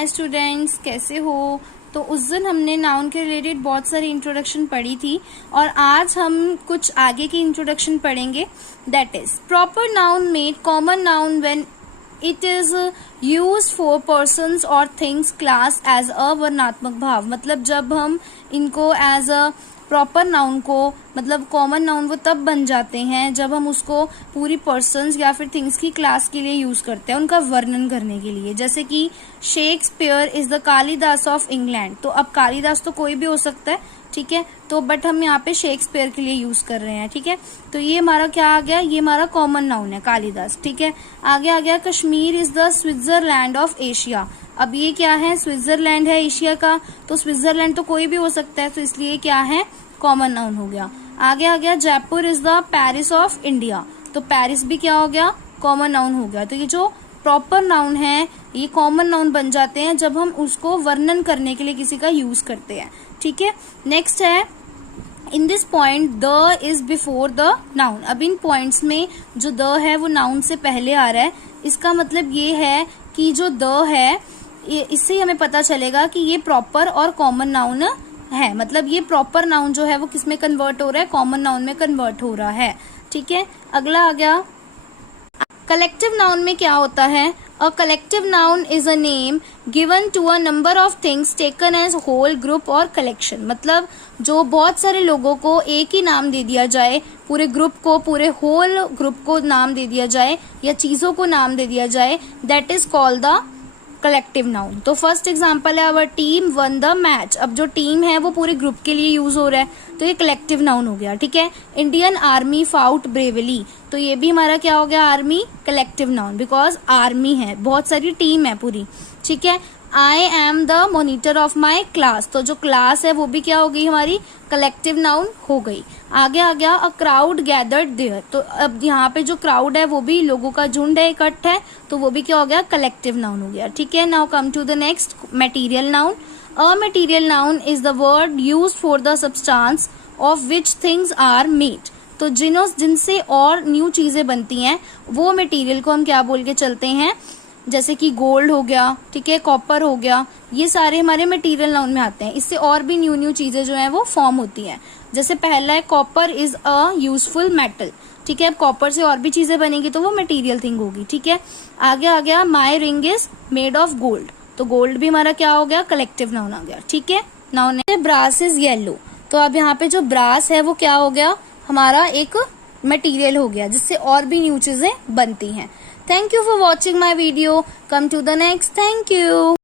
Hi students, कैसे हो। तो उस दिन हमने नाउन के रिलेटेड बहुत सारी इंट्रोडक्शन पढ़ी थी और आज हम कुछ आगे की इंट्रोडक्शन पढ़ेंगे। That is proper noun made common noun when it is use for persons और थिंग्स क्लास एज अ वर्णात्मक भाव। मतलब जब हम इनको एज अ प्रॉपर नाउन को मतलब कॉमन नाउन वो तब बन जाते हैं जब हम उसको पूरी पर्सन्स या फिर थिंग्स की क्लास के लिए यूज करते हैं, उनका वर्णन करने के लिए। जैसे कि Shakespeare is the Kalidas of England. तो अब कालिदास तो कोई भी हो सकता है, ठीक है, तो बट हम यहाँ पे शेक्सपियर के लिए यूज कर रहे हैं, ठीक है। तो ये हमारा क्या आ गया, ये हमारा कॉमन नाउन है कालिदास, ठीक है। आगे आ गया Kashmir is the Switzerland of Asia. अब ये क्या है, स्विट्जरलैंड है एशिया का, तो स्विट्जरलैंड तो कोई भी हो सकता है, तो इसलिए क्या है, कॉमन नाउन हो गया। आगे आ गया Jaipur is the Paris of India. तो पेरिस भी क्या हो गया, कॉमन नाउन हो गया। तो ये जो प्रॉपर नाउन है ये कॉमन नाउन बन जाते हैं जब हम उसको वर्णन करने के लिए किसी का यूज करते हैं, ठीक है। नेक्स्ट है in this point the is before the noun. अब इन पॉइंट्स में जो द है वो नाउन से पहले आ रहा है। इसका मतलब ये है कि जो द है इससे हमें पता चलेगा कि ये प्रॉपर और कॉमन नाउन है। मतलब ये प्रॉपर नाउन जो है वो किस में कन्वर्ट हो रहा है, कॉमन नाउन में कन्वर्ट हो रहा है, ठीक है। अगला आ गया कलेक्टिव नाउन में क्या होता है। A collective noun is a name given to a number of things taken as whole group और कलेक्शन। मतलब जो बहुत सारे लोगों को एक ही नाम दे दिया जाए, पूरे ग्रुप को, पूरे होल ग्रुप को नाम दे दिया जाए या चीजों को नाम दे दिया जाए, that is called the collective noun. तो फर्स्ट एग्जांपल है our team one the match. अब जो टीम है वो पूरे ग्रुप के लिए यूज हो रहा है, तो ये कलेक्टिव नाउन हो गया, ठीक है। इंडियन आर्मी फाउट ब्रेवली, तो ये भी हमारा क्या हो गया, army, collective noun, because army है, बहुत सारी टीम है पूरी, ठीक है। I am the monitor of my class, तो जो क्लास है वो भी क्या हो गई, हमारी कलेक्टिव नाउन हो गई। आगे आ गया अ क्राउड गैदर्ड देयर। तो अब यहाँ पे जो क्राउड है वो भी लोगों का झुंड है, इकट्ठ है, तो वो भी क्या हो गया, कलेक्टिव नाउन हो गया, ठीक है। Now come to the next material noun. A material noun is the word used for the substance of which things are made. तो जिनसे और न्यू चीजें बनती हैं वो मटेरियल को हम क्या बोल के चलते हैं, जैसे कि गोल्ड हो गया, ठीक है, कॉपर हो गया, ये सारे हमारे मटेरियल नाउन में आते हैं। इससे और भी न्यू न्यू चीजें जो हैं वो फॉर्म होती हैं। जैसे पहला है copper is a useful metal, ठीक है। अब कॉपर से और भी चीजें बनेगी तो वो मटेरियल थिंग होगी, ठीक है। आगे आ गया my ring is made of gold. तो गोल्ड भी हमारा क्या हो गया, कलेक्टिव नाउन आ गया, ठीक है। नाउन है ब्रास इज येलो। तो अब यहाँ पे जो ब्रास है वो क्या हो गया, हमारा एक मटेरियल हो गया जिससे और भी न्यू चीजें बनती हैं। Thank you for watching my video. Come to the next. Thank you.